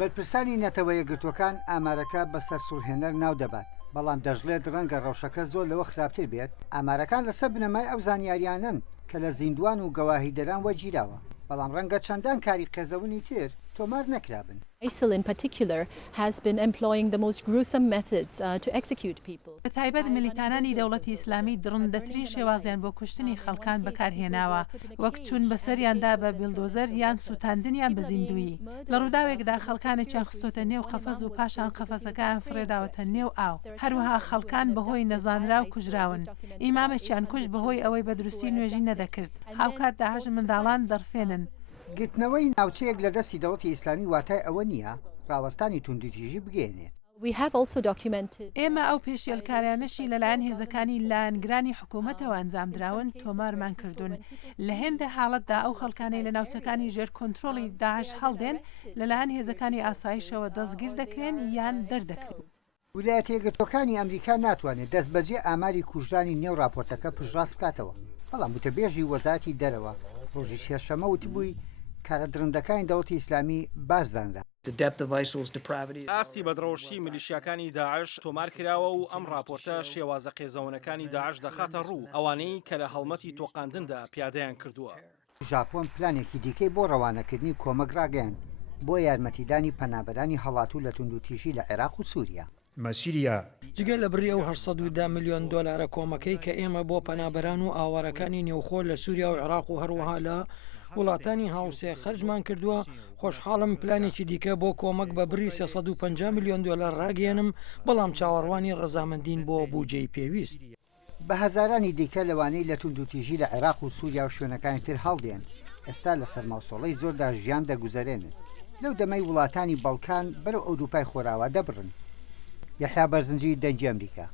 بەرپرسانی نەتەوە یەکگرتوەکان ئامارەکە بەسەر سوورهێنەر ناو دەبات، بەڵام دەژڵێت ڕەنگە ڕەوشەکە زۆر لەوە خراپتر بێت. ئامارەکان لەسەر بنەمای ئەو زانیاریانن کە لە زیندوان و گەواهیدەران وەرگیراوە، بەڵام ڕەنگە چەندان کاری قێزەونی تر تۆمار نەکرابن. ISIL in particular has been employing the most gruesome methods to execute people. بەتایبەت ملیتانانی دەوڵەتی ئیسلامی دڕندەترین شێوازیان بۆ کوشتنی خەڵکان بەکارهێناوە، وەک چوون بەسەریاندا بە بیلدۆزەر یان سووتاندنیان بە زیندوی. لە ڕووداوێکدا خەڵکانێکیان خستۆتە نێو قەفەز و پاشان قەفەزەکان فرێداوەتە نێو ئاو. هەروەها خەڵکان بەهۆی نەزانرا و کوژراون. ئیمامێکیان کوژ بەهۆی ئەوەی بە دروستی نوێژی نەدەکرد. هاوکات داهەژن منداڵان دەرفێنن. گرتنەوەی ناوچەیەک لە دەستی دەوڵەتی ئیسلامی واتای ئەوە نییە ڕاوەستانی توندوتیژی بگەێنێت. We have also documented ئێمە ئەو پێشێلکاریانەشی لەلایەن هێزەکانی لایەنگرانی حکوومەتەوە ئەنجامدراون تۆمارمان کردوون. لە هێندە حاڵەتدا ئەو خەڵکانەی لە ناوچەکانی ژێر کۆنتڕۆڵی داعش هەڵدێن لەلایەن هێزەکانی ئاسایشەوە دەستگیر دەکرێن یان دەردەکرێن. ویلایەتە یەکگرتوەکانی ئەمریکا ناتوانێت دەستبەجێ ئاماری کوژرانی نێو راپۆرتەکە پشتڕاست بکاتەوە، بەڵام وتەبێژی وەزارەتی دەرەوە ڕۆژی شێشەمە وتبووی کارە درندەکانی دەوڵەتی ئیسلامی باشدانرا. ئاستی بەدڕەوشی میلیشیاکانی داعش تۆمار کراوە و ئەم راپۆرتە شێوازە قێزەونەکانی داعش دەخاتە ڕوو ئەوانەی کە لە هەڵمەتی تۆقاندندا پیادەیان کردووە. ژاپۆن پلانێکی دیکەی بۆ ڕەوانەکردنی کۆمەک ڕاگەیاند بۆ یارمەتیدانی پەنابەرانی هەڵاتوو لە توندوتیژی لە عێراق و سووریا. جگە لە بڕی ئەو 810 میلیۆن دۆلارە کۆمەکەی کە ئێمە بۆ پەنابەران و ئاوارەکانی نێوخۆ لە سووریا و عێراق و هەروەها لە وڵاتانی هاوسێ خەرجمان کردووە، خۆشحاڵم پلانێکی دیکە بۆ کۆمەک بە بڕی 350 میلیۆن دۆلار ڕاگەێنم، بەڵام چاوەڕوانی ڕەزامەندین بۆ بوجەی پێویست. بە هەزارانی دیکە لەوانەی لە توندوتیژی لە عێراق و سووریا و شوێنەکانی تر هەڵدێن ئێستا لە سەرماوسۆڵەی زۆردا ژیان دەگوزارێنن. لەو دەمەی وڵاتانی بەڵکان بەرەو ئەوروپای خۆراوە دەبڕن. یەحیا بەرزنجی دەنگی ئەمریکا.